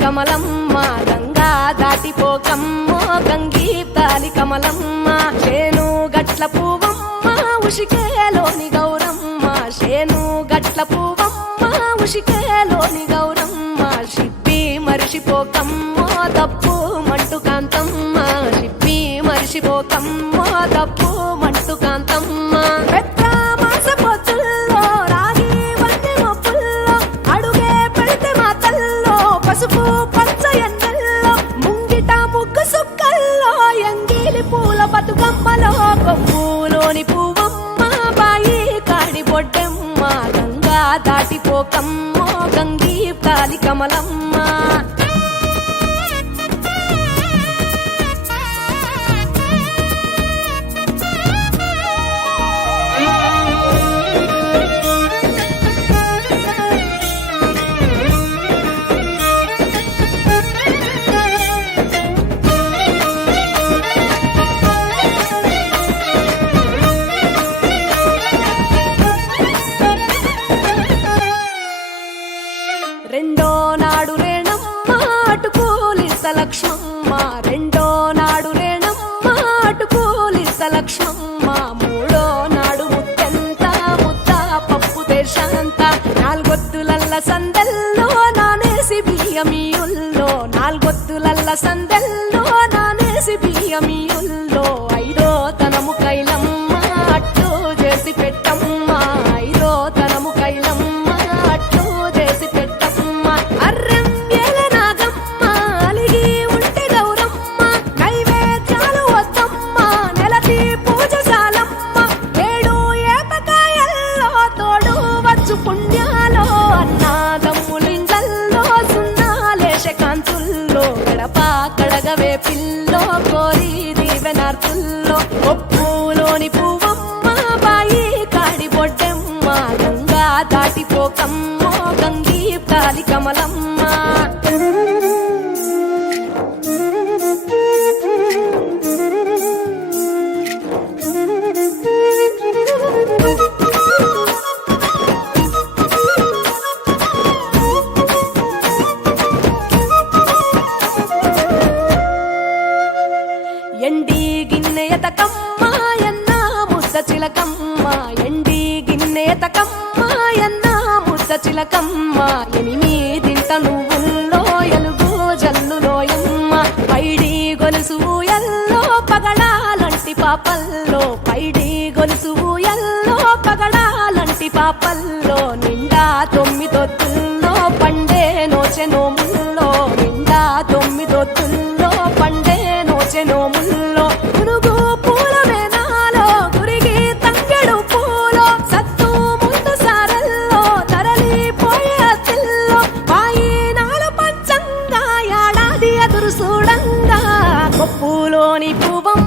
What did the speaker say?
కమలమ్మ గంగా దాటిపోకమ్మ గంగీతాలి కమలమ్మ శేను గట్ల పువ్వమ్మ ఉషికేలోని గౌరమ్మ శేను గట్ల పువ్వమ్మ ఉషికేలోని గౌరమ్మ షిప్పి మరిషిపోకమ్మ తప్పు మంటు కాంతమ్మ షిప్పి మరిషిపోకమ్మ తప్పు మంటు కాంతమ్మ పసుపు పచ్చ ఎన్నెల్లో ముంగిట ముగ్గు సుక్కల్లో ఎంగిలి పూల బతుకమ్మలో కొమ్ములోని పువ్వమ్మ బాయి కాడి బొడ్డెమ్మ గంగా దాటిపోకమ్మ గంగీ తాలి కమలమ్మ రెండో నాడు రేణమ్మ అటుకూలిస లక్ష్మమ్మ రెండో నాడు రేణమ్మ అటుకూలిస లక్ష్మమ్మ మూడో నాడు ముత్తెంత ముద్ద పప్పు దేశంత నాలుగొత్తులల్ల సందెల్లో నానేసి బియ్యమియుల్లో నాలుగొత్తులల్ల సందెల్లో నానేసి బియ్యమియుల్లో ఐదో తనము కైలమ్మ అట్టు చేసి పెట్టమ్మ ఐదో తనము కైలమ్మ పుణ్యాలో అన్నాదమ్ములింగల్లో సున్నాలేశ కాంతుల్లో గడప కడగవే పిల్లో కోరి దీవెనార్తుల్లో ఒప్పులోని పువ్వమ్మ బాయి కాడి బొడ్డెమ్మ గంగా దాటిపోకమ్మ గంగీ తాలి కమలమ్మ ఎండి గిన్నెయతకమ్మ ఎన్న ముద్ద చిలకమ్మ ఎండి గిన్నెయతకమ్మ ఎన్న ముద్ద చిలకమ్మ ఎనిమిదింట నువ్వుల్లో ఎలుగు జల్లులోయమ్మ పైడి గొలుసు ఎల్లో పగడాలంటి పాపల్లో పైడి గొలుసు ఎల్లో పగడాలంటి పాపల్లో నిండా తొమ్మిదొత్తుల్లో పండే నోచె నోముల్లో నిండా తొమ్మిదొత్తుల్లో పండే నోచె నోముల్లో గురుగు పూల వేనాలో గురిగి తంగెడు పూలో సత్తు ముందు సారల్లో తరలిపోయే అతిల్లో పాయినాలు పంచంగా ఏడాది ఎదురు చూడంగా కొప్పులోని పువ్వం